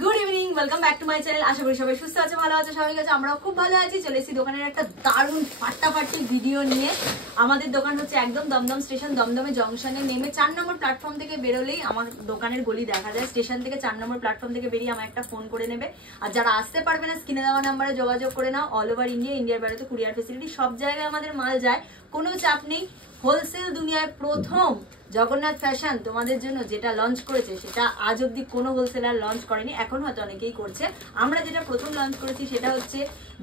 Good evening, welcome back to my channel. আশা করি সবাই সুস্থ আছে, ভালো আছে, সবাই কাছে আমরাও খুব ভালো আছি। চলে এসেছি দোকানের একটা দারুণ ফাটাফাটি ভিডিও নিয়ে। আমাদের দোকান হচ্ছে একদম দমদম স্টেশন, দমদমে জংশনে নেমে 4 নম্বর প্ল্যাটফর্ম থেকে বেরোলেই আমার দোকানের গলি দেখা যায়। স্টেশন থেকে 4 নম্বর প্ল্যাটফর্ম থেকে বেরিয়ে আমার একটা ফোন করে নেবে। আর যারা আসতে পারবে না, স্ক্রিনে দেওয়া নাম্বারে যোগাযোগ করে নাও। অল ওভার ইন্ডিয়া, ইন্ডিয়ার বাইরে তো কুরিয়ার ফেসিলিটি, সব জায়গায় আমাদের মাল যায়, কোনো চাপ নেই। হোলসেল দুনিয়ায় প্রথম জগন্নাথ ফ্যাশন তোমাদের জন্য যেটা লঞ্চ করেছে, সেটা আজ অব্দি কোনো হোলসেলার লঞ্চ করেনি। এখন হয়তো অনেকেই করছে, আমরা যেটা প্রথম লঞ্চ করেছি সেটা হচ্ছে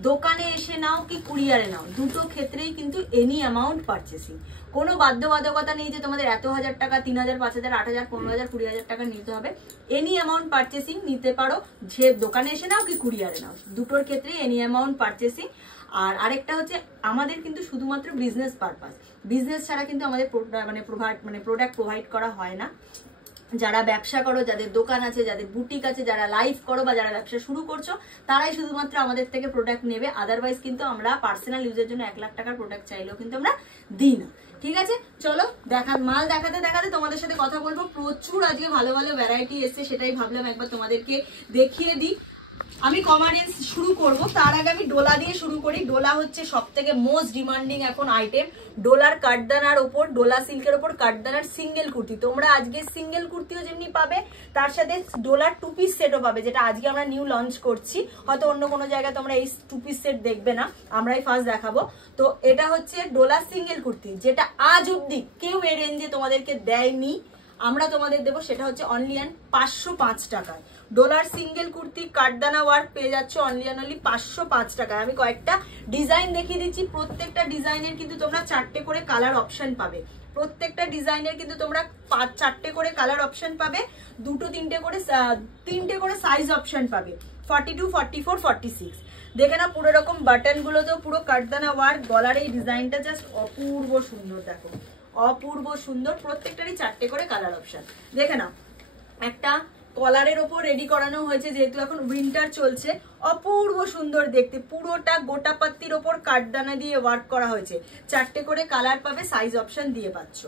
দোকানে এসে নাও কি কুরিয়ারে নাও, দুটো ক্ষেত্রেই কিন্তু এনি অ্যামাউন্ট পারচেসিং। কোনো বাধ্যবাধকতা নেই যে তোমাদের এত হাজার টাকা, 3,000, 5,000, 8,000, 15,000, 20,000 টাকা নিতে হবে। এনি অ্যামাউন্ট পারচেসিং নিতে পারো, যে দোকানে এসে নাও কি কুরিয়ারে নাও, দুটোর ক্ষেত্রেই এনি অ্যামাউন্ট পারচেসিং। আর আরেকটা হচ্ছে আমাদের কিন্তু শুধুমাত্র বিজনেস পারপাস, বিজনেস ছাড়া কিন্তু আমাদের প্রোডাক্ট প্রোভাইড করা হয় না। যারা ব্যবসা করো, যাদের দোকান আছে, যাদের বুটিক আছে, যারা লাইভ করো বা যারা ব্যবসা শুরু করছো, তারাই শুধুমাত্র আমাদের থেকে প্রোডাক্ট নেবে। আদারওয়াইজ কিন্তু আমরা পার্সোনাল ইউজের জন্য 1 লাখ টাকার প্রোডাক্ট চাইলেও কিন্তু আমরা দিই না। ঠিক আছে, চলো মাল দেখাতে দেখাতে তোমাদের সাথে কথা বলবো। প্রচুর আজকে ভালো ভালো ভ্যারাইটি এসছে, সেটাই ভাবলাম একবার তোমাদেরকে দেখিয়ে দিই। আমি কমারেন্স শুরু করব, তার আগে আমি ডোলা দিয়ে শুরু করি। ডোলা হচ্ছে সব থেকে মোস্ট ডিমান্ডিং এখন আইটেম। ডোলার কাঠদানার ওপর, ডোলা সিল্কের ওপর কাঠদানার সিঙ্গেল কুর্তি। তোমরা আজকে সিঙ্গেল কুর্তিও যেমনি পাবে, তার সাথে ডোলার 2 পিস সেটও পাবে, যেটা আজকে আমরা নিউ লঞ্চ করছি। হয়তো অন্য কোনো জায়গায় তোমরা এই 2 পিস সেট দেখবে না, আমরাই ফার্স্ট দেখাবো। তো এটা হচ্ছে ডোলা সিঙ্গেল কুর্তি, যেটা আজ অব্দি কেউ এই রেঞ্জে তোমাদেরকে দেয়নি, আমরা তোমাদের দেবো। সেটা হচ্ছে অনলি অ্যান্ড 505 টাকায়। ডোলার সিঙ্গেল কুর্তি কাঠদানা ওয়ার্ক পেয়ে যাচ্ছে অনলি অ্যান্ড অনলি 505 টাকায়। আমি কয়েকটা ডিজাইন দেখিয়ে দিচ্ছি। প্রত্যেকটা ডিজাইনের কিন্তু তোমরা 4টে করে কালার অপশন পাবে। প্রত্যেকটা ডিজাইনের কিন্তু তোমরা 4টে করে কালার অপশন পাবে, 3টে করে সাইজ অপশন পাবে, 42, 44, 46। দেখে না পুরো রকম বাটন গুলো তো পুরো কাঠদানা ওয়ার্ক। গলার এই ডিজাইনটা জাস্ট অপূর্ব সুন্দর, দেখো অপূর্ব সুন্দর। প্রত্যেকটারই 4টে করে কালার অপশন। দেখে না, একটা কলারের ওপর রেডি করানো হয়েছে, যেহেতু এখন উইন্টার চলছে। অপূর্ব সুন্দর দেখতে, পুরোটা গোটা পাত্তির ওপর কাঠদানা দিয়ে ওয়ার্ক করা হয়েছে। 4টে করে কালার পাবে, সাইজ অপশন দিয়ে পাচ্ছ।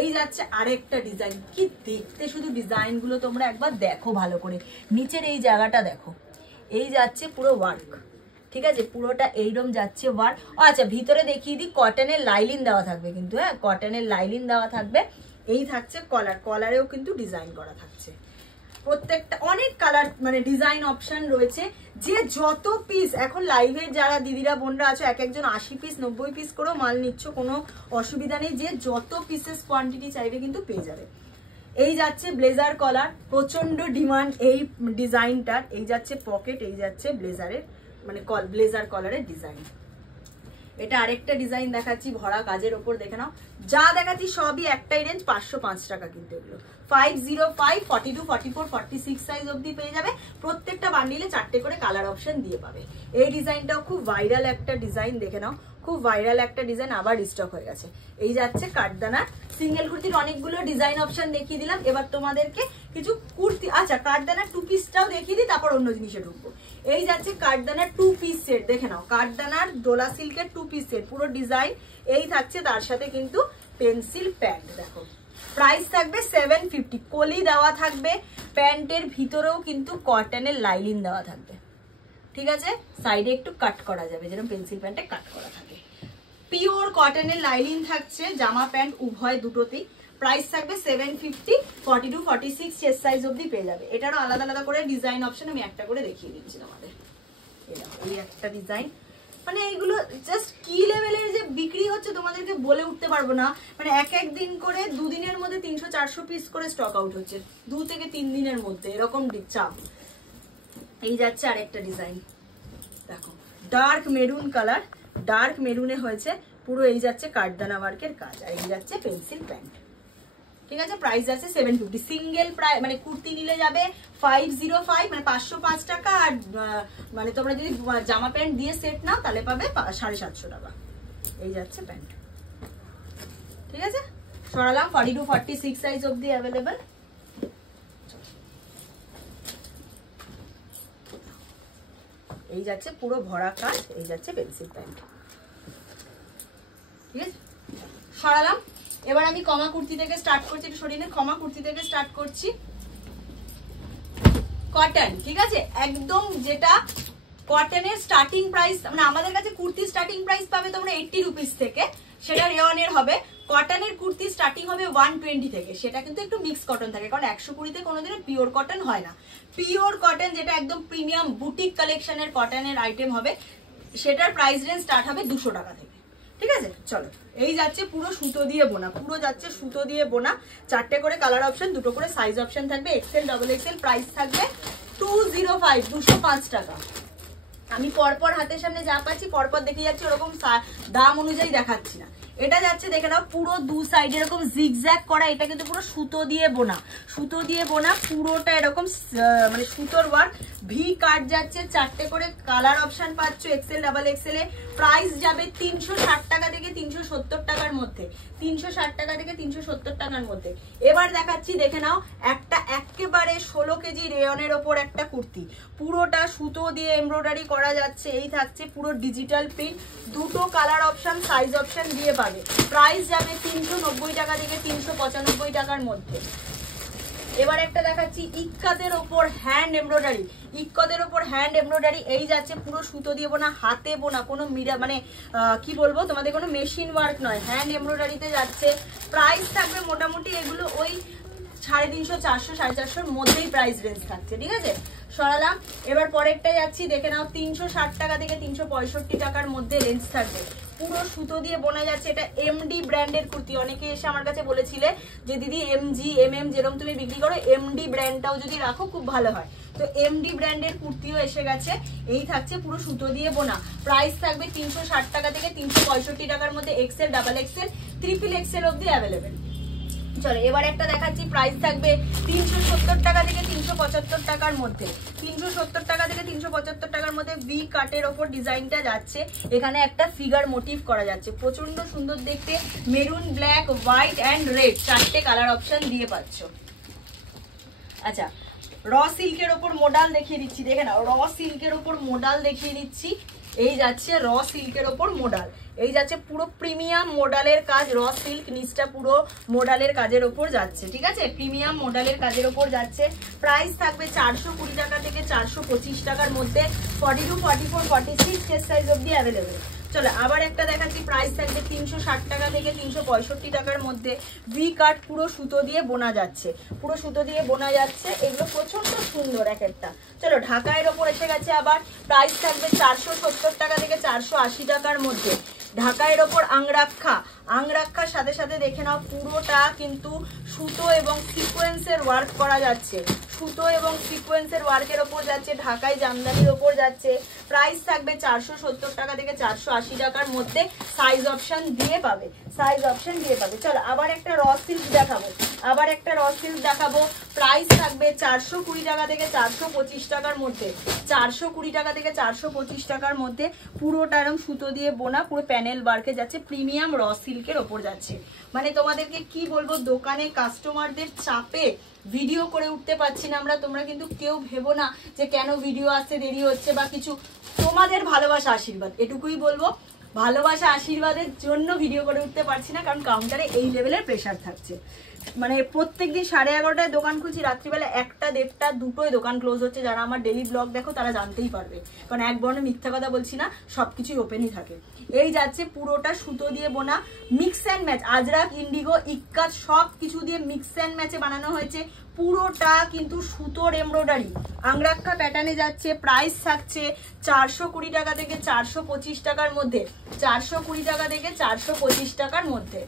এই যাচ্ছে আরেকটা ডিজাইন, কি দেখতে শুধু ডিজাইন গুলো তোমরা একবার দেখো ভালো করে। নিচের এই জায়গাটা দেখো, এই যাচ্ছে পুরো ওয়ার্ক। ঠিক আছে, পুরোটা এইরকম যাচ্ছে ওয়ার্ক। আচ্ছা, ভিতরে দেখিয়ে দিই, কটনের লাইলিন দেওয়া থাকবে কিন্তু, হ্যাঁ কটনের লাইলিন দেওয়া থাকবে। এই থাকছে কলার, কলারেও কিন্তু ডিজাইন করা থাকছে। প্রত্যেকটা অনেক কালার ডিজাইন অপশন রয়েছে। যে যত পিস এখন লাইভে যারা দিদিরা বোনরা আছে, এক একজন 80 পিস 90 পিস করেও মাল নিচ্ছ, কোনো অসুবিধা নেই। যে যত পিসেস কোয়ান্টিটি চাইবে কিন্তু পেয়ে যাবে। এই যাচ্ছে ব্লেজার কলার, প্রচন্ড ডিমান্ড এই ডিজাইনটার। এই যাচ্ছে পকেট, এই যাচ্ছে ব্লেজারের ব্লেজার কলারের ডিজাইন। এটা আরেকটা ডিজাইন দেখাচ্ছি ভরা কাজের ওপর। দেখে নাও, যা দেখাচ্ছি সবই একটাই রেঞ্জ, 505 টাকা কিন্তু এগুলো। 505, 42, 44, 46 সাইজ অবধি পেয়ে যাবে। প্রত্যেকটা বান্ডিলে 4টে করে কালার অপশন দিয়ে পাবে। এই ডিজাইনটাও খুব ভাইরাল একটা ডিজাইন, দেখে নাও খুব ভাইরাল একটা ডিজাইন, আবার রিস্টক হয়ে গেছে। এই যাচ্ছে কাঠদানা সিঙ্গেল কুর্তির অনেকগুলো ডিজাইন অপশন দেখিয়ে দিলাম। এবার তোমাদেরকে কিছু কুর্তি, আচ্ছা কাঠদানার 2 পিসটাও দেখিয়ে দিই, তারপর অন্য জিনিসে ঢুকবো। এই যাচ্ছে কাঠদানার 2 পিস সেট, দেখে নাও কাঠদানার ডোলা সিল্কের 2 পিস সেট, পুরো ডিজাইন এই থাকছে। তার সাথে কিন্তু পেন্সিল প্যান্ট, দেখো প্রাইস থাকবে 750। কলি দেওয়া থাকবে, প্যান্টের ভিতরেও কিন্তু কটনের লাইলিন দেওয়া থাকবে। ঠিক আছে, সাইডে একটু কাট করা যাবে, যেরকম পেন্সিল প্যান্টে কাট করা থাকে। পিওর কটনের লাইলিন থাকছে, জামা প্যান্ট উভয় দুটোতেই। প্রাইস থাকবে 750, 42, 46 চেস্ট সাইজ অবধি পেয়ে যাবে। এটারও আলাদা আলাদা করে ডিজাইন অপশন আমি একটা করে দেখিয়ে দিচ্ছি তোমাদের। এই একটা ডিজাইন, এইগুলো জাস্ট কি লেভেলের যে বিক্রি হচ্ছে তোমাদেরকে বলে উঠতে পারবো না। এক দিন করে 2 দিনের মধ্যে 300-400 পিস করে স্টক আউট হচ্ছে, 2 থেকে 3 দিনের মধ্যে, এরকম চাপ। এই যাচ্ছে আরেকটা ডিজাইন, দেখো ডার্ক মেরুন কালার, ডার্ক মেরুনে হয়েছে পুরো। এই যাচ্ছে কাঠদানা ওয়ার্কের কাজ, আর এই যাচ্ছে পেন্সিল প্যান্ট। ঠিক আছে, প্রাইস আছে 750। সিঙ্গেল প্রাইস কুর্তি নিলে যাবে 505, 505 টাকা। আর তোমরা যদি জামা প্যান্ট দিয়ে সেট নাও তাহলে পাবে 750 টাকা। এই যাচ্ছে প্যান্ট। ঠিক আছে, সরালাম। 42, 46 সাইজ অবধি অ্যাভেলেবেল। এই যাচ্ছে পুরো ভরা কাজ, এই যাচ্ছে পেন্সিল প্যান্ট। ঠিক আছে, সরালাম। এবার আমি কমা কুর্তি থেকে স্টার্ট করছি, একটু সরিয়ে কমা কুর্তি থেকে স্টার্ট করছি। কটন, ঠিক আছে, একদম যেটা কটনের স্টার্টিং প্রাইস, মানে আমাদের কাছে কুর্তি স্টার্টিং প্রাইস পাবে তোমরা 80 রুপিস থেকে, সেটা রেওয়ানের হবে। কটনের কুর্তি স্টার্টিং হবে 120 থেকে, সেটা কিন্তু একটু মিক্স কটন থাকে, কারণ 120-তে কোনোদিনও পিওর কটন হয় না। পিওর কটন যেটা একদম প্রিমিয়াম বুটিক কালেকশনের কটনের আইটেম হবে, সেটার প্রাইস রেঞ্জ স্টার্ট হবে 200 টাকা থেকে, ঠিক আছে। চলো, এই যাচ্ছে পুরো সুতো দিয়ে বোনা, পুরো যাচ্ছে সুতো দিয়ে বোনা, 4টে করে কালার অপশন, 2টো করে সাইজ অপশন থাকবে, এক্সেল ডাবল এক্সেল, প্রাইস থাকবে 205, 205 টাকা। আমি পরপর হাতের সামনে যা পাচ্ছি পরপর দেখে যাচ্ছি, ওরকম দাম অনুযায়ী দেখাচ্ছি না। এটা যাচ্ছে দেখে নাও, পুরো দু সাইড এরকম জিগজ্যাগ করা, এটা কিন্তু পুরো সুতো দিয়ে বোনা, সুতো দিয়ে বোনা, পুরোটা এরকম মানে সুতোর ওয়ার্ক, ভি কাট যাচ্ছে, 4টে করে কালার অপশন পাচ্ছ এক্সেল ডাবল এক্সেল এ। প্রাইস যাবে 360 টাকা থেকে 370 টাকার মধ্যে, 360 টাকা থেকে 370 টাকার মধ্যে। এবার দেখাচ্ছি, দেখে নাও, একটা একেবারে 16 কেজি রেয়নের ওপর একটা কুর্তি, পুরোটা সুতো দিয়ে এমব্রয়ডারি করা যাচ্ছে, এই থাকছে পুরো ডিজিটাল প্রিন্ট, 2টো কালার অপশন সাইজ অপশন দিয়ে পাবে। প্রাইস যাবে 390 টাকা থেকে 395 টাকার মধ্যে। এবার একটা দেখাচ্ছি ইক্কাতের ওপর হ্যান্ড এমব্রয়ডারি, ইক্কতের ওপর হ্যান্ড এমব্রয়ডারি, এই যাচ্ছে পুরো সুতো দিয়ে বোনা, হাতে বোনা, কোনো মানে কি বলবো তোমাদের, কোনো মেশিন ওয়ার্ক নয়, হ্যান্ড এমব্রয়ডারিতে যাচ্ছে। প্রাইস থাকবে মোটামুটি এগুলো ওই 350, 400, 450-র মধ্যেই প্রাইস রেঞ্জ থাকছে, ঠিক আছে। সরালাম। এবার পরেরটা যাচ্ছি, দেখে নাও, 360 টাকা থেকে 365 টাকার মধ্যে রেঞ্জ থাকবে, পুরো সুতো দিয়ে বোনা যাচ্ছে। এটা এমডি ব্র্যান্ডের কুর্তি, অনেকে এসে আমার কাছে বলেছিলে যে দিদি এমজি এমএম যেরকম তুমি বিক্রি করো, এমডি ব্র্যান্ডটাও যদি রাখো খুব ভালো হয়, তো এমডি ব্র্যান্ডের কুর্তিও এসে গেছে, এই থাকছে পুরো সুতো দিয়ে বোনা। প্রাইস থাকবে 360 টাকা থেকে 365 টাকার মধ্যে, XL double Excel triple Excel অব্দি অ্যাভেলেবেল। চলো, এবার একটা দেখাচ্ছি, প্রাইস থাকবে 370 টাকা থেকে 375 টাকার মধ্যে, 370 টাকা থেকে 375 টাকার মধ্যে। ভি কাটের ওপর ডিজাইনটা যাচ্ছে, এখানে একটা ফিগার মোটিভ করা যাচ্ছে, প্রচন্ড সুন্দর দেখতে, maroon, black, white and red, 4টে কালার অপশন দিয়ে পাচ্ছ। আচ্ছা, র সিল্কের ওপর মডাল দেখিয়ে দিচ্ছি, দেখে নাও, র সিল্কের ওপর মডাল দেখিয়ে দিচ্ছি, এই যাচ্ছে র সিল্কের ওপর মডাল, এই যাচ্ছে পুরো প্রিমিয়াম মডালের কাজ, র সিল্ক, নিচটা পুরো মডালের কাজের ওপর যাচ্ছে, ঠিক আছে, প্রিমিয়াম মডালের কাজের ওপর যাচ্ছে। প্রাইস থাকবে 420 টাকা থেকে 425 টাকার মধ্যে, 42, 44, 46 চেস্ট সাইজ অব্দি অ্যাভেলেবেল। চলো, আবার একটা দেখাচ্ছি, প্রাইস থাকবে 360 টাকা থেকে 365 টাকার মধ্যে। ভি কাট, পুরো সুতো দিয়ে বোনা যাচ্ছে, পুরো সুতো দিয়ে বোনা যাচ্ছে, এগুলো প্রচন্ড সুন্দর এক একটা। চলো, ঢাকায়ের ওপর এসে গেছে আবার, প্রাইস থাকবে 470 টাকা থেকে 480 টাকার মধ্যে। ঢাকায়ের ওপর আংরাক্ষা, আংরাক্ষার সাথে সাথে দেখে নাও, পুরোটা কিন্তু সুতো এবং সিকোয়েন্সের ওয়ার্ক করা যাচ্ছে, সুতো এবং সিকোয়েন্সের ওয়ার্কের ওপর যাচ্ছে, ঢাকায় জামদানির ওপর যাচ্ছে। প্রাইস থাকবে 470 টাকা থেকে 480 টাকার মধ্যে, সাইজ অপশন দিয়ে পাবে, সাইজ অপশন দিয়ে পাবে। চলো, আবার একটা র সিল্ক দেখাবো, আবার একটা র সিল্ক দেখাবো। প্রাইস থাকবে 420 টাকা থেকে 425 টাকার মধ্যে, 420 টাকা থেকে 425 টাকার মধ্যে। পুরোটা এরকম সুতো দিয়ে বোনা, পুরো প্যানেল ওয়ার্কে যাচ্ছে, প্রিমিয়াম র সিল্কের ওপর যাচ্ছে। মানে তোমাদেরকে কি বলবো, দোকানে কাস্টমারদের চাপে ভিডিও করে উঠতে পারছি না আমরা, তোমরা কিন্তু কেউ ভেবো না যে কেন ভিডিও আসতে দেরি হচ্ছে বা কিছু, তোমাদের ভালোবাসা আশীর্বাদ, এটুকুই বলবো, ভালোবাসা আশীর্বাদের জন্য ভিডিও করে উঠতে পারছি না, কারণ কাউন্টারে এই লেভেলের প্রেশার থাকছে। মানে প্রত্যেকদিন 11:30টায় দোকান খুলছি, রাত্রিবেলা 1টা, 1:30, 2টোয় দোকান ক্লোজ হচ্ছে। যারা আমার ডেলি ব্লগ দেখো তারা জানতেই পারবে, কারণ এক বর্ণ মিথ্যা কথা বলছি না, সবকিছুই ওপেনই থাকে। এই যাচ্ছে পুরোটা সুতো দিয়ে বোনা, mix and match, Ajrak, Indigo, ইক্কাত সব কিছু দিয়ে মিক্স অ্যান্ড ম্যাচে বানানো হয়েছে, পুরোটা কিন্তু সুতোর এমব্রয়ডারি, আংরাক্ষা প্যাটার্নে যাচ্ছে। প্রাইস থাকছে 420 টাকা থেকে 425 টাকার মধ্যে, 420 টাকা থেকে 425 টাকার মধ্যে।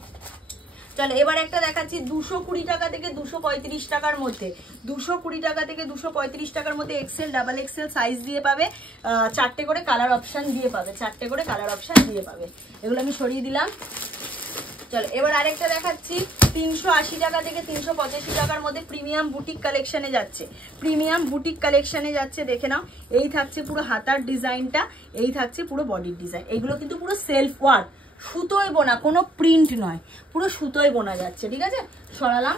চলো, এবার একটা দেখাচ্ছি 220 টাকা থেকে 235 টাকার মধ্যে, 220 টাকা থেকে 235 টাকার মধ্যে, এক্সেল ডাবল এক্সেল সাইজ দিয়ে পাবে, 4টে করে কালার অপশন দিয়ে পাবে, 4টে করে কালার অপশন দিয়ে পাবে। এগুলো আমি সরিয়ে দিলাম। চলো, এবার আরেকটা দেখাচ্ছি, 380 টাকা থেকে 385 টাকার মধ্যে, প্রিমিয়াম বুটিক কালেকশনে যাচ্ছে, প্রিমিয়াম বুটিক কালেকশনে যাচ্ছে, দেখে নাও। এই থাকছে পুরো হাতার ডিজাইনটা, এই থাকছে পুরো বডির ডিজাইন, এগুলো কিন্তু পুরো সেলফ ওয়ার্ক, সুতোয় বোনা, কোনো প্রিন্ট নয়, পুরো সুতোয় বোনা যাচ্ছে, ঠিক আছে। সরালাম।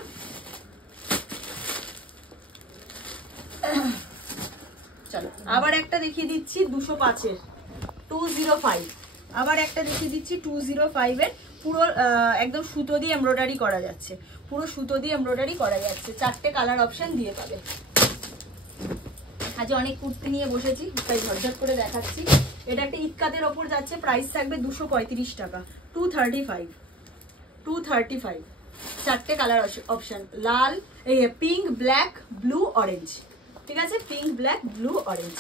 চলো, আবার একটা দেখিয়ে দিচ্ছি 205-এর, 205, আবার একটা দেখিয়ে দিচ্ছি 205-এর, পুরো একদম সুতো দিয়ে এমব্রয়ডারি করা যাচ্ছে, পুরো সুতো দিয়ে এমব্রয়ডারি করা যাচ্ছে, 4টে কালার অপশন দিয়ে পাবে। আজ অনেক কুর্তি নিয়ে বসেছি, তাই ঝটঝট করে দেখাচ্ছি। এটা একটা ইক্কাতের ওপর যাচ্ছে, প্রাইস থাকবে 235 টাকা, 235। চারটে কালার অপশন, লাল, এই পিঙ্ক, ব্ল্যাক, ব্লু, অরেঞ্জ। ঠিক আছে, পিঙ্ক, ব্ল্যাক, ব্লু, অরেঞ্জ।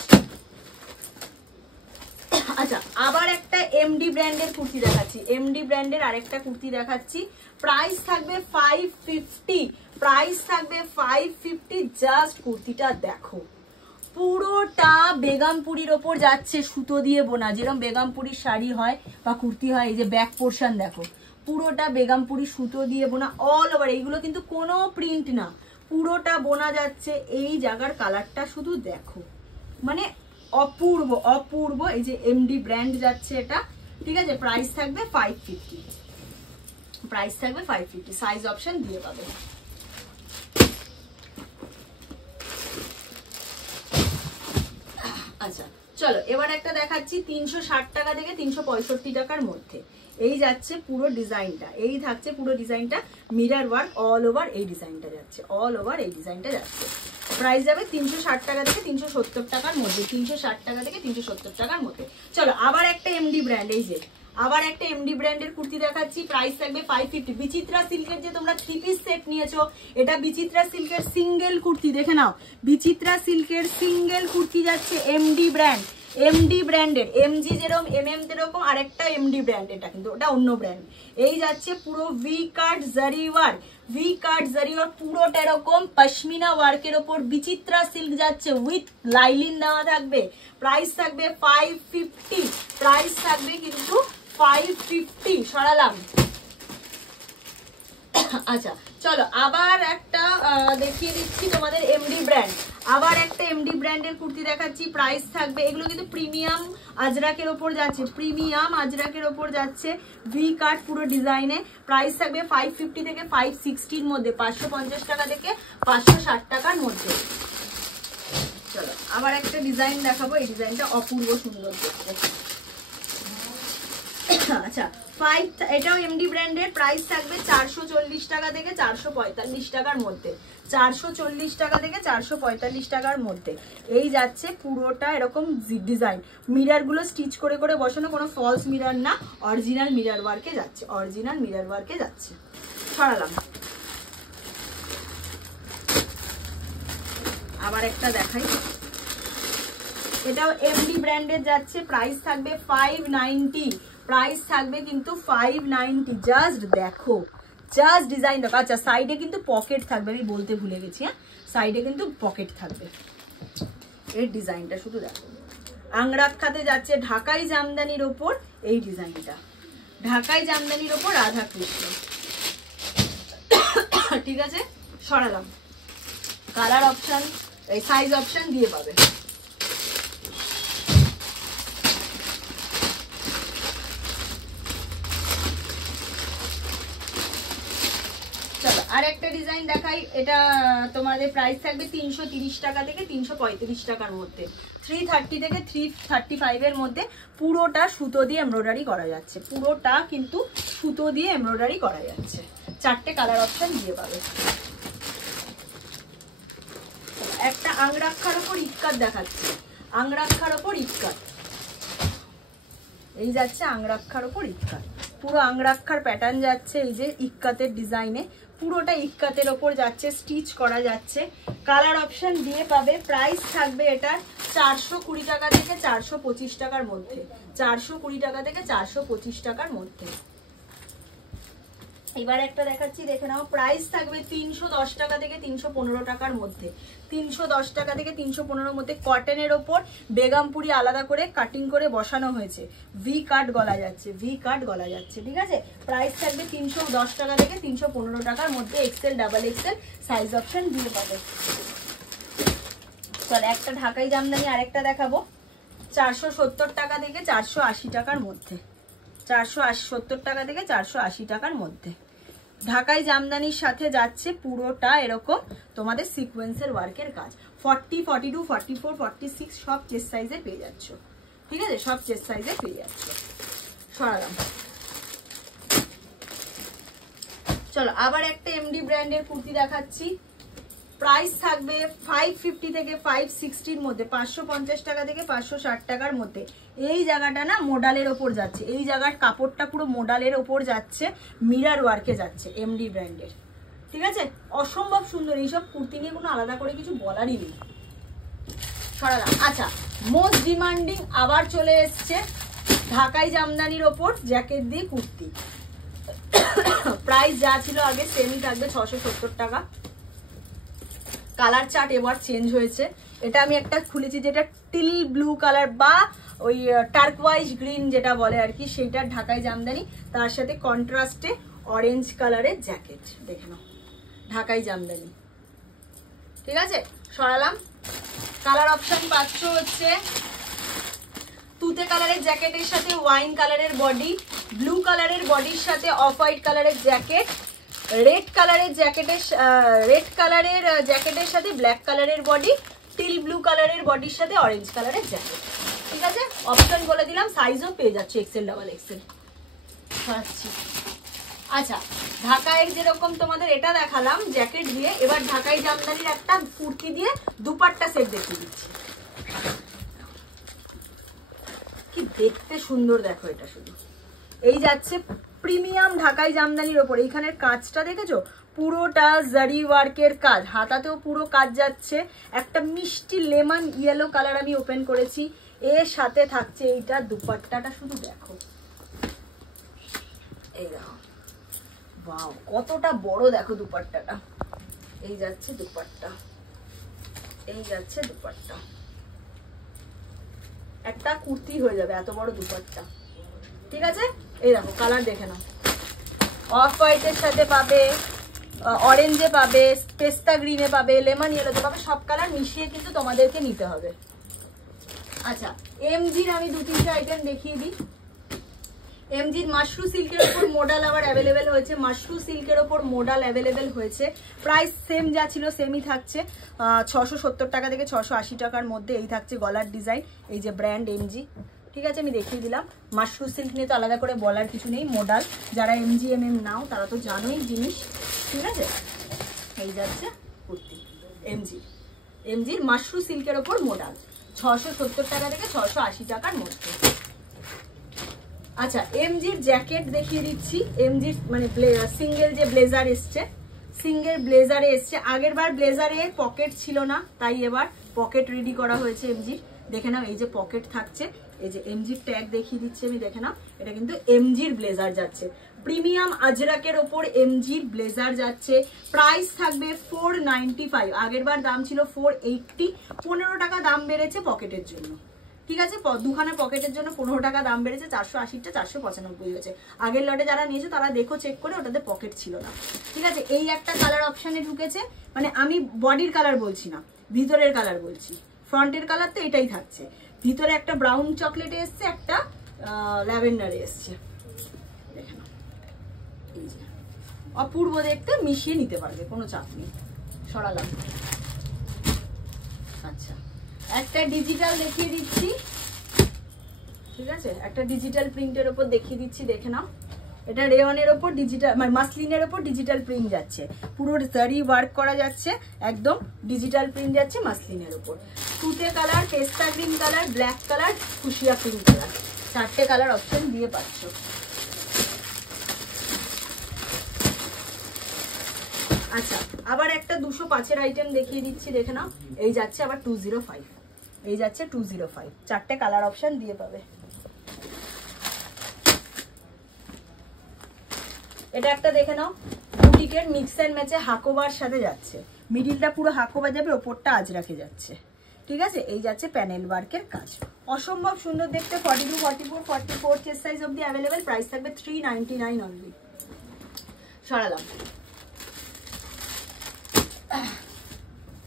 আচ্ছা, আবার একটা এমডি ব্র্যান্ডের কুর্তি দেখাচ্ছি, এমডি ব্র্যান্ডের আরেকটা কুর্তি দেখাচ্ছি। প্রাইস থাকবে 550, প্রাইস থাকবে 550। জাস্ট কুর্তিটা দেখো, পুরোটা বেগমপুরির ওপর যাচ্ছে, সুতো দিয়ে বোনা, যেরকম বেগমপুরির শাড়ি হয় বা কুর্তি হয়। এই যে ব্যাক পোর্শন দেখো, পুরোটা বেগমপুরি সুতো দিয়ে বোনা, অল ওভার। এইগুলো কিন্তু কোনো প্রিন্ট না, পুরোটা বোনা যাচ্ছে। এই জায়গার কালারটা শুধু দেখো, মানে অপূর্ব অপূর্ব। এই যে এমডি ব্র্যান্ড যাচ্ছে এটা, ঠিক আছে। প্রাইস থাকবে 550, প্রাইস থাকবে 550। সাইজ অপশন দিয়ে পাবে। আচ্ছা চলো, এবার একটা দেখাচ্ছি 360 টাকা থেকে 365 টাকার মধ্যে। এই যাচ্ছে পুরো ডিজাইনটা, এই থাকছে পুরো ডিজাইনটা, মিরর ওয়ার্ক অল ওভার। এই ডিজাইনটা যাচ্ছে অল ওভার, এই ডিজাইনটা যাচ্ছে। প্রাইস যাবে 360 টাকা থেকে 370 টাকার মধ্যে, 360 টাকা থেকে 370 টাকার মধ্যে। চলো, আবার একটা এমডি ব্র্যান্ড, এই যে আবার একটা এমডি ব্র্যান্ডের কুর্তি দেখাচ্ছি। প্রাইস থাকবে 550। বিচিত্রা সিল্কের যে তোমরা 3 পিস সেট নিয়েছো, এটা বিচিত্রা সিল্কের সিঙ্গেল কুর্তি, দেখে নাও। বিচিত্রা সিল্কের সিঙ্গেল কুর্তি যাচ্ছে, এমডি ব্র্যান্ড, এমডি ব্র্যান্ডের। এমজি যেরকম এমএম যেরকম আরেকটা এমডি ব্র্যান্ড, এটা কিন্তু ওটা অন্য ব্র্যান্ড। এই যাচ্ছে পুরো ভি কাট জারি ওয়ার্ক, ভি কাট জারি ওয়ার্ক, পুরোটা এরকম পশমিনা ওয়ার্কের ওপর বিচিত্রা সিল্ক যাচ্ছে, উইথ লাইলিন দেওয়া থাকবে। প্রাইস থাকবে 550, প্রাইস থাকবে কিন্তু 550। সরালাম। আচ্ছা চলো, আবার একটা দেখিয়ে দিচ্ছি তোমাদের এমডি ব্র্যান্ড, আবার একটা এমডি ব্র্যান্ডের কুর্তি দেখাচ্ছি। প্রাইস থাকবে, এগুলো কিন্তু প্রিমিয়াম আজরাকের ওপর যাচ্ছে, প্রিমিয়াম আজরাকের ওপর যাচ্ছে, ভি কাট পুরো ডিজাইনে। প্রাইস থাকবে 550 থেকে 560-র মধ্যে, 550 টাকা থেকে 560 টাকার মধ্যে। চলো, আবার একটা ডিজাইন দেখাবো, এই ডিজাইনটা অপূর্ব সুন্দর দেখতে। আচ্ছা, এটাও এমডি ব্র্যান্ডের। প্রাইস থাকবে 440 টাকা থেকে 445 টাকার মধ্যে, 440 টাকা থেকে 445 টাকার মধ্যে। এই যাচ্ছে পুরোটা এরকম ডিজাইন, মিরর গুলো স্টিচ করে করে বসানো, কোনো ফলস মিরর না, অরিজিনাল মিরর ওয়ার্কে যাচ্ছে, অরিজিনাল মিরর ওয়ার্কে যাচ্ছে। সরালাম। আবার একটা দেখাই, এটাও এমডি ব্র্যান্ডের যাচ্ছে। প্রাইস থাকবে 590, প্রাইস থাকবে কিন্তু 590। জাস্ট দেখো, জাস্ট ডিজাইন দেখো। আচ্ছা, সাইডে কিন্তু পকেট থাকবে, আমি বলতে ভুলে গেছি, হ্যাঁ, সাইডে কিন্তু পকেট থাকবে। এর ডিজাইনটা শুধু দেখো, আংরাক্ষাতে যাচ্ছে, ঢাকাই জামদানির ওপর এই ডিজাইনটা, ঢাকাই জামদানির ওপর রাধা কৃষ্ণ। ঠিক আছে, সরালাম। কালার অপশন, এই সাইজ অপশন দিয়ে পাবে। আর একটা ডিজাইন দেখাই, এটা তোমাদের প্রাইস থাকবে 330 টাকা থেকে 335 টাকার মধ্যে, 330 থেকে 335 এর মধ্যে। পুরোটা সুতো দিয়ে এমব্রয়ডারি করা যাচ্ছে, পুরোটা কিন্তু সুতো দিয়ে এমব্রয়ডারি করা যাচ্ছে। চারটে কালার অপশন দিয়ে পাবে। একটা আংরাক্ষার ওপর ইক্কাত দেখাচ্ছে, আংরাক্ষার ওপর ইক্কাত। এই যাচ্ছে আংরাক্ষার ওপর ইক্কাত, পুরো আংরাক্ষার প্যাটার্ন যাচ্ছে, এই যে ইক্কাতের ডিজাইনে, পুরোটা ইক্কাতের ওপর যাচ্ছে, স্টিচ করা যাচ্ছে। কালার অপশন দিয়ে পাবে। প্রাইস থাকবে এটা 420 টাকা থেকে 425 টাকার মধ্যে, 420 টাকা থেকে 425 টাকার মধ্যে। এবার একটা দেখাচ্ছি, দেখে নাও। প্রাইস থাকবে 310 টাকা থেকে 315 টাকার মধ্যে, 310 টাকা থেকে 315 মধ্যে। কটনের ওপর বেগমপুরি আলাদা করে কাটিং করে বসানো হয়েছে, ভি কাট গলা যাচ্ছে, ভি কাট গলা যাচ্ছে। ঠিক আছে, প্রাইস থাকবে 310 টাকা থেকে 315 টাকার মধ্যে। XL, double XL size option দিয়ে পাবে। চলো, একটা ঢাকাই জামদানি আরেকটা দেখাবো, 470 টাকা থেকে 480 টাকার মধ্যে, 470 টাকা থেকে 480 টাকার মধ্যে। ঢাকাই জামদানির সাথে যাচ্ছে পুরোটা এরকম তোমাদের সিকোয়েন্সের ওয়ার্কের কাজ। 40, 42, 44, 46 সব চেস্ট সাইজে পেয়ে যাচ্ছ। ঠিক আছে, সব চেস্ট সাইজে পেয়ে যাচ্ছ। সরালাম। চলো, আবার একটা এমডি ব্র্যান্ডের কুর্তি দেখাচ্ছি। প্রাইস থাকবে 550 থেকে 560 মধ্যে, 550 টাকা থেকে 560 টাকার মধ্যে। এই জায়গাটা না মোডালের ওপর যাচ্ছে, এই জায়গার কাপড়টা পুরো মোডালের ওপর যাচ্ছে, মিরার ওয়ার্কে যাচ্ছে, এমডি ব্র্যান্ডের। ঠিক আছে, অসম্ভব সুন্দর। এইসব কুর্তি নিয়ে কোনো আলাদা করে কিছু বলারই নেই। সরালাম। আচ্ছা, মোস্ট ডিমান্ডিং আবার চলে এসছে ঢাকাই জামদানির ওপর জ্যাকেট দিয়ে কুর্তি। প্রাইস যা ছিল আগে সেমই থাকবে, 670 টাকা। কালার চার্ট এবার চেঞ্জ হয়েছে। এটা আমি একটা খুলেছি যেটা টিল ব্লু কালার বা ওই টার্কওয়াইজ গ্রিন যেটা বলে আর কি, সেইটার ঢাকাই জামদানি, তার সাথে কন্ট্রাস্টে অরেঞ্জ কালারের জ্যাকেট। দেখে নাও, ঢাকাই জামদানি। ঠিক আছে, সরালাম। কালার অপশন পাচ্ছ হচ্ছে তুতে কালারের জ্যাকেটের সাথে ওয়াইন কালারের বডি, ব্লু কালারের বডির সাথে অফ হোয়াইট কালারের জ্যাকেট, রেড কালারের জ্যাকেটের সাথে ব্ল্যাক কালারের বডি, টিল ব্লু কালারের বডির সাথে অরেঞ্জ কালারের জ্যাকেট। ঠিক আছে, অপশন বলে দিলাম, সাইজও পেয়ে যাচ্ছে এক্সেল ডাবল এক্সেল। আচ্ছা, ঢাকায় যেরকম তোমাদের এটা দেখালাম জ্যাকেট দিয়ে, এবার ঢাকাই জামদানির একটা কুর্তি দিয়ে দুপাট্টা সেট দেখিয়ে দিচ্ছি। কি দেখতে সুন্দর দেখো, এটা শুধু এই যাচ্ছে প্রিমিয়াম ঢাকাই জামদানির ওপর। এইখানের কাজটা দেখেছো, পুরোটা জারি ওয়ার্কের কাজ, হাতাতেও পুরো কাজ যাচ্ছে। একটা মিষ্টি লেমন ইয়েলো কালার আমি ওপেন করেছি, এর সাথে থাকছে এইটা দুপাট্টাটা, শুধু দেখো। এই দেখো, ওয়াও কতটা বড় দেখো দুপাট্টাটা। এই যাচ্ছে দুপাট্টা, এই যাচ্ছে দুপাট্টা, একটা কুর্তি হয়ে যাবে এত বড় দুপাট্টা। ঠিক আছে, এই দেখো কালার দেখে নাও, অফ হোয়াইটের সাথে পাবে, অরেঞ্জে পাবে, পেস্তা গ্রিনে পাবে, লেমন ইয়েলোতে পাবে, সব কালার মিশিয়ে কিন্তু তোমাদেরকে নিতে হবে। আচ্ছা, এমজির আমি 2-3টে আইটেম দেখিয়ে দিই। এমজির মাশরু সিল্কের ওপর মডেল আবার অ্যাভেলেবেল হয়েছে, মাশরু সিল্কের ওপর মডেল অ্যাভেলেবেল হয়েছে। প্রাইস সেম যা ছিল সেমই থাকছে, 670 টাকা থেকে 680 টাকার মধ্যে। এই থাকছে গলার ডিজাইন, এই যে ব্র্যান্ড এমজি। ঠিক আছে, আমি দেখিয়ে দিলাম। মাশরু সিল্ক নিয়ে তো আলাদা করে বলার কিছু নেই, মডেল যারা এমজি এমএম নাও তারা তো জানোই জিনিস। ঠিক আছে, এই যাচ্ছে কুর্তি এমজির মাশরু সিল্কের ওপর মডেল, 670 টাকা থেকে 680 টাকার মধ্যে। আচ্ছা, এমজির জ্যাকেট দেখিয়ে দিচ্ছি। এমজির মানে সিঙ্গেল যে ব্লেজার এসছে, সিঙ্গেল ব্লেজারে এসছে। আগের বার ব্লেজারে পকেট ছিল না, তাই এবার পকেট রেডি করা হয়েছে এমজির। দেখে নাও, এই যে পকেট থাকছে, এই যে এমজির ট্যাগ দেখিয়ে দিচ্ছি আমি, দেখে নাও। এটা কিন্তু এমজির ব্লেজার যাচ্ছে, প্রিমিয়াম আজরাকের ওপর এমজির ব্লেজার যাচ্ছে। প্রাইস থাকবে 495, আগের বার দাম ছিল 480, 15 টাকা দাম বেড়েছে পকেটের জন্য। ঠিক আছে, দুখানা পকেটের জন্য 15 টাকা দাম বেড়েছে, 480টা 495 হয়েছে। আগের লটে যারা নিয়েছে তারা দেখো চেক করে, ওটাতে পকেট ছিল না। ঠিক আছে, এই একটা কালার অপশানে ঢুকেছে, মানে আমি বডির কালার বলছি না, ভিতরের কালার বলছি। ফ্রন্টের কালার তো এটাই থাকছে, ভিতরে একটা ব্রাউন চকলেটে এসছে, একটা ল্যাভেন্ডারে এসছে। দেখে নাও, এই যে অপূর্ব দেখতে, মিশিয়ে নিতে পারবে, কোনো চাপ নেই। সরালাম। আচ্ছা, একটা ডিজিটাল দেখিয়ে দিচ্ছি। ঠিক আছে, একটা ডিজিটাল প্রিন্টের ওপর দেখিয়ে দিচ্ছি, দেখে নাও। এটা রেওয়ানের ওপর ডিজিটাল, মানে মাসলিনের ওপর ডিজিটাল প্রিন্ট যাচ্ছে, পুরো জারি ওয়ার্ক করা যাচ্ছে, একদম ডিজিটাল প্রিন্ট যাচ্ছে মাসলিনের ওপর। তুতে colour, pista green colour, black colour, fuchsia pink colour, 4টে কালার অপশন দিয়ে পাচ্ছ। আচ্ছা, আবার একটা 205-এর আইটেম দেখিয়ে দিচ্ছি, দেখে নাও। এই যাচ্ছে আবার 205, এই যাচ্ছে 205, 4টে কালার অপশন দিয়ে পাবে। এটা একটা দেখে নাও, বুটিকের মিক্স এন্ড ম্যাচে হাকোবার সাথে যাচ্ছে, মিডিলটা পুরো হাকোবা যাবে, ওপরটা আজরাকে যাচ্ছে। ঠিক আছে, এই যাচ্ছে প্যানেল ওয়ার্কের কাজ, অসম্ভব সুন্দর দেখতে। 42, 44, 44 চেস্ট সাইজ অবধি অ্যাভেলেবেল। প্রাইস থাকবে 399 অনলি। সরালাম।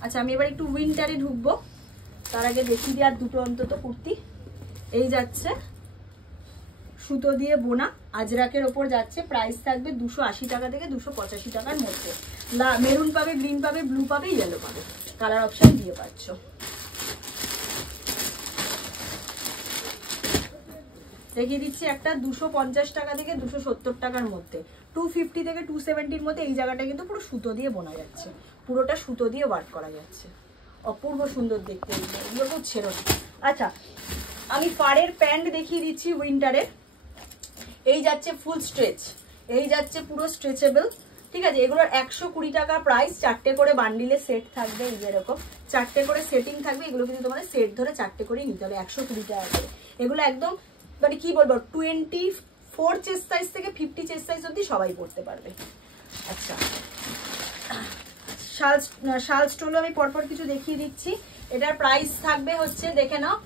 আচ্ছা, আমি এবার একটু উইন্টারে ঢুকবো, তার আগে দেখিয়ে দিই আর দুটো অন্তত কুর্তি। এই যাচ্ছে সুতো দিয়ে বোনা, আজরাকের ওপর যাচ্ছে। প্রাইস থাকবে 280 টাকা থেকে 285 টাকার মধ্যে। মেরুন পাবে, গ্রিন পাবে, ব্লু পাবে, ইয়েলো পাবে, কালার অপশন দিয়ে পাচ্ছ। দেখিয়ে দিচ্ছি একটা 250 টাকা থেকে 270 টাকার মধ্যে, 250 থেকে 270-র মধ্যে। এই জায়গাটা কিন্তু পুরো সুতো দিয়ে বোনা যাচ্ছে, পুরোটা সুতো দিয়ে ওয়ার্ক করা যাচ্ছে, অপূর্ব সুন্দর দেখতে, এগুলো খুব ছেড়ো। আচ্ছা আমি পাড়ের প্যান্ট দেখিয়ে দিচ্ছি উইন্টারের। এই যাচ্ছে ফুল স্ট্রেচ, এই যাচ্ছে পুরো স্ট্রেচেবল, ঠিক আছে। এগুলোর 120 টাকা প্রাইস, 4টে করে বান্ডিলে সেট থাকবে, এই যেরকম 4টে করে সেটিং থাকবে। এগুলো কিন্তু তোমাদের সেট ধরে 4টে করেই নিতে হবে, 120 টাকা করে। এগুলো একদম মানে কি বলবো, 24 চেস্ট সাইজ থেকে 50 চেস্ট সাইজ অব্দি সবাই পড়তে পারবে। আচ্ছা শাল স্টোল আমি পরপর কিছু দেখিয়ে দিচ্ছি। এটার প্রাইস থাকবে হচ্ছে দেখে নাও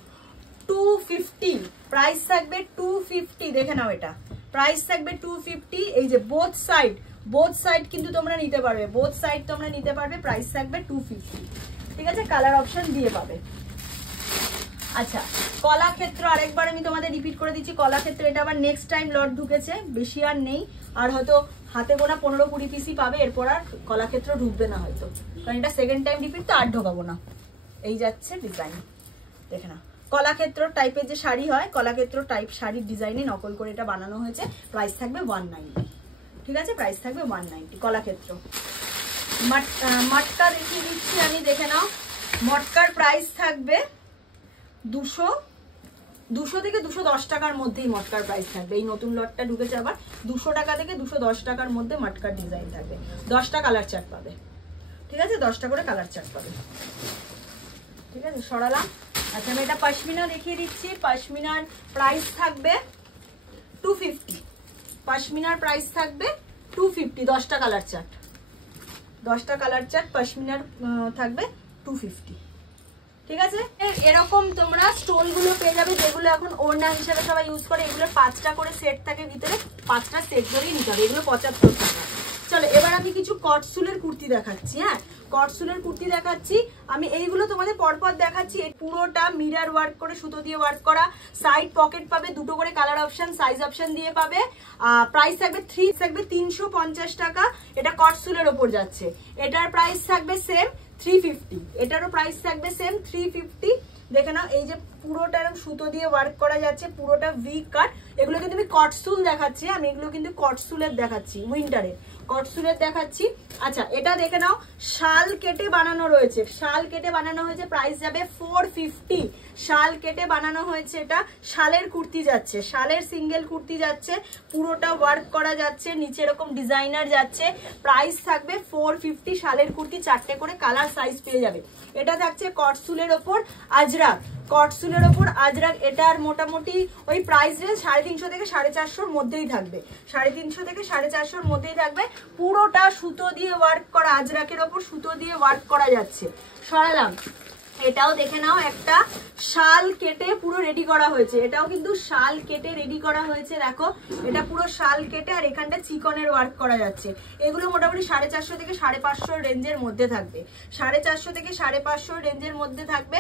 250, প্রাইস থাকবে 250, দেখে নাও এটা প্রাইস থাকবে 250। এই যে বোথ সাইড কিন্তু তোমরা নিতে পারবে, বোথ সাইড তোমরা নিতে পারবে, প্রাইস থাকবে 250, ঠিক আছে। কালার অপশন দিয়ে পাবে। আচ্ছা কলাক্ষেত্র আরেকবার আমি তোমাদের রিপিট করে দিচ্ছি, কলাক্ষেত্র এটা আবার নেক্সট টাইম লট ঢুকেছে, বেশি আর নেই, আর হয়তো হাতে গোনা 15-20 পিসই পাবে, এরপর আর কলাক্ষেত্র ঢুকবে না হয়তো, কারণ এটা সেকেন্ড টাইম রিপিট তো আর ঢোকাবো না। এই যাচ্ছে ডিজাইন, দেখে না কলাক্ষেত্র টাইপের যে শাড়ি হয়, কলাক্ষেত্র টাইপ শাড়ির ডিজাইনে নকল করে এটা বানানো হয়েছে। প্রাইস থাকবে 190, ঠিক আছে, প্রাইস থাকবে 190 কলাক্ষেত্র। মটকা দেখিয়ে দিচ্ছি আমি, দেখে নাও। মটকার প্রাইস থাকবে 200 থেকে 210 টাকার মধ্যেই মটকার প্রাইস থাকবে। এই নতুন লটটা ঢুকেছে আবার, 200 টাকা থেকে 210 টাকার মধ্যে মটকার ডিজাইন থাকবে। 10টা কালার চার্ট পাবে, ঠিক আছে, 10টা করে কালার চার্ট পাবে, ঠিক আছে। সরালাম। আচ্ছা আমি এটা পশমিনা দেখিয়ে দিচ্ছি। পশমিনার প্রাইস থাকবে 250, পশমিনার প্রাইস থাকবে 250, 10টা কালার চার্ট, 10টা কালার চার্ট পশমিনার থাকবে 250, ঠিক আছে। এরকম তোমরা স্টোল গুলো পেয়ে যাবে, যেগুলো এখন ওড়না হিসেবে সবাই ইউজ করে। এগুলো 5টা করে সেট থাকে ভিতরে, 5টা সেট ধরেই নিতে হবে। এগুলো 75 টাকা। চলো এবার আমি কিছু কটসুলের কুর্তি দেখাচ্ছি। হ্যাঁ কটসুলের কুর্তি দেখাচ্ছি আমি, এইগুলো তোমাদের পরপর দেখাচ্ছি। পুরোটা মিরর ওয়ার্ক করে সুতো দিয়ে ওয়ার্ক করা, সাইড পকেট পাবে, 2টো করে কালার অপশন সাইজ অপশন দিয়ে পাবে। প্রাইস থাকবে 350 টাকা। এটা কটসুলের ওপর যাচ্ছে, এটার প্রাইস থাকবে সেম 350, এটারও প্রাইস থাকবে সেম 350। দেখে নাও এই যে পুরোটা এরকম সুতো দিয়ে ওয়ার্ক করা যাচ্ছে, পুরোটা ভি কাট। এগুলো কিন্তু আমি কটসুল দেখাচ্ছি, আমি এগুলো কিন্তু কটসুলের দেখাচ্ছি, উইন্টারের কটসুলের দেখাচ্ছি। আচ্ছা এটা দেখে নাও, শাল কেটে বানানো রয়েছে, শাল কেটে বানানো হয়েছে, প্রাইস যাবে 450। শাল কেটে বানানো হয়েছে, এটা শালের কুর্তি যাচ্ছে, শালের সিঙ্গেল কুর্তি যাচ্ছে, পুরোটা ওয়ার্ক করা যাচ্ছে, নিচে এরকম ডিজাইনার যাচ্ছে। প্রাইস থাকবে 450, শালের কুর্তি 4টে করে কালার সাইজ পেয়ে যাবে। এটা থাকছে কটসুলের ওপর আজরাক, কটসুলের ওপর আজরাক। এটার মোটামুটি ওই প্রাইস রেঞ্জ 350 থেকে 450-র মধ্যেই থাকবে, 350 থেকে 450-র মধ্যেই থাকবে। পুরোটা সুতো দিয়ে ওয়ার্ক করা, আজরাকের ওপর সুতো দিয়ে ওয়ার্ক করা যাচ্ছে। সরালাম। এটাও দেখে নাও, একটা শাল কেটে পুরো রেডি করা হয়েছে, এটাও কিন্তু শাল কেটে রেডি করা হয়েছে। দেখো এটা পুরো শাল কেটে, আর এখানটা চিকনের ওয়ার্ক করা যাচ্ছে। এগুলো মোটামুটি 450 থেকে 550 রেঞ্জের মধ্যে থাকবে, 450 থেকে 550 রেঞ্জের মধ্যে থাকবে।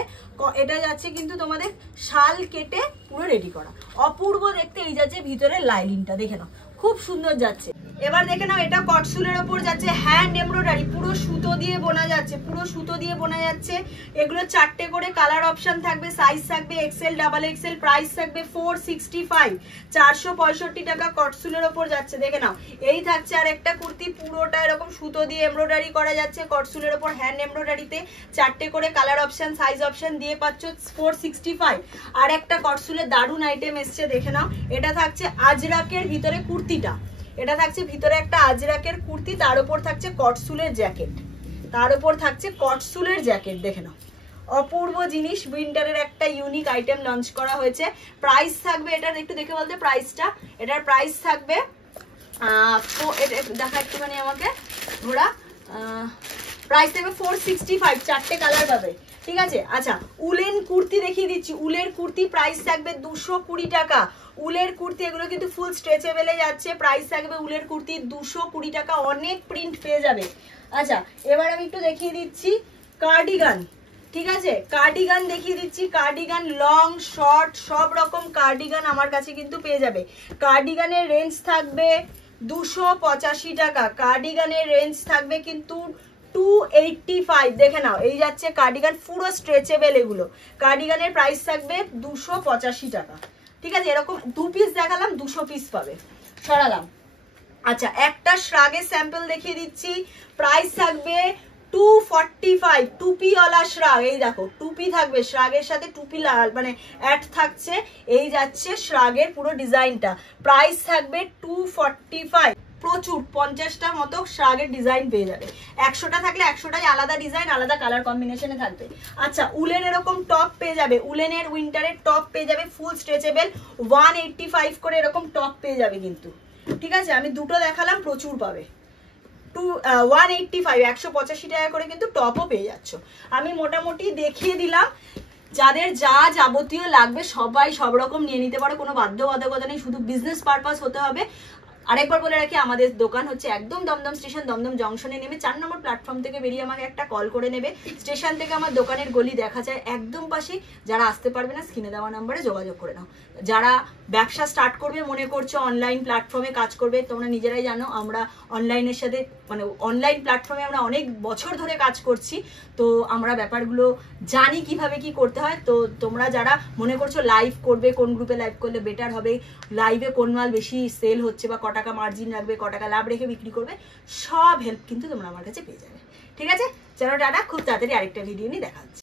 এটা যাচ্ছে কিন্তু তোমাদের শাল কেটে পুরো রেডি করা, অপূর্ব দেখতে। এই যাচ্ছে ভিতরে লাইলিনটা, দেখে নাও খুব সুন্দর যাচ্ছে। এবার দেখে নাও এটা কটসুলের ওপর যাচ্ছে, হ্যান্ড এমব্রয়ডারি, পুরো সুতো দিয়ে বোনা যাচ্ছে, পুরো সুতো দিয়ে বোনা যাচ্ছে। এগুলো 4টে করে কালার অপশন থাকবে, সাইজ থাকবে এক্সেল, ডাবল এক্সেল। প্রাইস থাকবে 465, 465 টাকা কটসুলের ওপর যাচ্ছে। দেখে নাও এই থাকছে আর একটা কুর্তি, পুরোটা এরকম সুতো দিয়ে এমব্রয়ডারি করা যাচ্ছে কটসুলের ওপর, হ্যান্ড এমব্রয়ডারিতে 4টে করে কালার অপশন সাইজ অপশন দিয়ে পাচ্ছ 465। আর একটা কটসুলের দারুণ আইটেম এসছে, দেখে নাও এটা থাকছে আজরাকের ভিতরে কুর্তিটা, এটা থাকছে ভিতরে একটা আজরাকের কুর্তি, তার উপর থাকছে কটসুলের জ্যাকেট, তার উপর থাকছে কটসুলের জ্যাকেট। দেখে নাও অপূর্ব জিনিস, উইন্টারের একটা ইউনিক আইটেম লঞ্চ করা হয়েছে। প্রাইস থাকবে, এটার একটু দেখে বলতে প্রাইসটা, এটার প্রাইস থাকবে দেখা একটুখানি আমাকে ঘোরা, প্রাইস থাকবে 465, 4টে কালার পাবে, ঠিক আছে। আচ্ছা উলেন কুর্তি দেখিয়ে দিচ্ছি, উলের কুর্তি প্রাইস থাকবে 220 টাকা। উলের কুর্তি এগুলো কিন্তু ফুল স্ট্রেচেবলে যাচ্ছে, প্রাইস থাকবে উলের কুর্তি 220 টাকা, অনেক প্রিন্ট পেয়ে যাবে। আচ্ছা এবার আমি একটু দেখিয়ে দিচ্ছি কার্ডিগান, ঠিক আছে, কার্ডিগান দেখিয়ে দিচ্ছি। কার্ডিগান লং শর্ট সব রকম কার্ডিগান আমার কাছে কিন্তু পেয়ে যাবে। কার্ডিগানের রেঞ্জ থাকবে 285 টাকা, কার্ডিগানের রেঞ্জ থাকবে কিন্তু 285। দেখে নাও এই যাচ্ছে কার্ডিগান, পুরো স্ট্রেচেবল। এগুলো কার্ডিগানের প্রাইস থাকবে 285 টাকা, ঠিক আছে। এরকম 2 পিস দেখালাম, 200 পিস পাবে। সরালাম। আচ্ছা একটা শ্রাগের স্যাম্পল দেখিয়ে দিচ্ছি, প্রাইস থাকবে 245 টুপিওয়ালা শ্রাগ। এই দেখো টুপি থাকবে, শ্রাগের সাথে টুপি মানে অ্যাড থাকছে। এই যাচ্ছে শ্রাগের পুরো ডিজাইনটা। প্রাইস থাকবে 245। প্রচুর 50টা মতো শ্রাগের ডিজাইন পেয়ে যাবে। 100টা থাকলে 100টাই আলাদা ডিজাইন, আলাদা কালার কম্বিনেশনে থাকবে। আচ্ছা, উলেন এরকম টপ পেয়ে যাবে, উলেনের উইন্টারের টপ পেয়ে যাবে, ফুল স্ট্রেচেবল। 185 করে এরকম টপ পেয়ে যাবে কিন্তু, ঠিক আছে? আমি দুটো দেখালাম, প্রচুর পাবে। 185 185 টাকা করে কিন্তু টপও পেয়ে যাচ্ছ। আমি মোটামুটি দেখিয়ে দিলাম। যাদের যা যাবতীয় লাগবে সবাই সব রকম নিয়ে নিতে পারো, কোনো বাধ্যবাধকতা নেই, শুধু বিজনেস পারপাস হতে হবে। আরেকবার বলে রাখি, আমাদের দোকান হচ্ছে একদম দমদম স্টেশন, দমদম জংশনে নেমে 4 নম্বর প্ল্যাটফর্ম থেকে বেরিয়ে আমাকে একটা কল করে নেবে। স্টেশন থেকে আমার দোকানের গলি দেখা যায় একদম পাশে। যারা আসতে পারবে না, স্ক্রিনে দেওয়া নাম্বারে যোগাযোগ করে নাও। যারা ব্যবসা স্টার্ট করবে মনে করছো, অনলাইন প্ল্যাটফর্মে কাজ করবে, তোমরা নিজেরাই জানো আমরা অনলাইনের সাথে মানে অনলাইন প্ল্যাটফর্মে আমরা অনেক বছর ধরে কাজ করছি, তো আমরা ব্যাপারগুলো জানি কিভাবে কি করতে হয়। তো তোমরা যারা মনে করছো লাইভ করবে, কোন গ্রুপে লাইভ করলে বেটার হবে, লাইভে কোন মাল বেশি সেল হচ্ছে বা টাকা মার্জিন রাখবে, টাকা লাভ রেখে বিক্রি করবে, সব হেল্প কিন্তু তোমরা আমার কাছে পেয়ে যাবে। ঠিক আছে, চলো টাটা, খুব তাড়াতাড়ি আরেকটা ভিডিও নিয়ে দেখা হচ্ছে।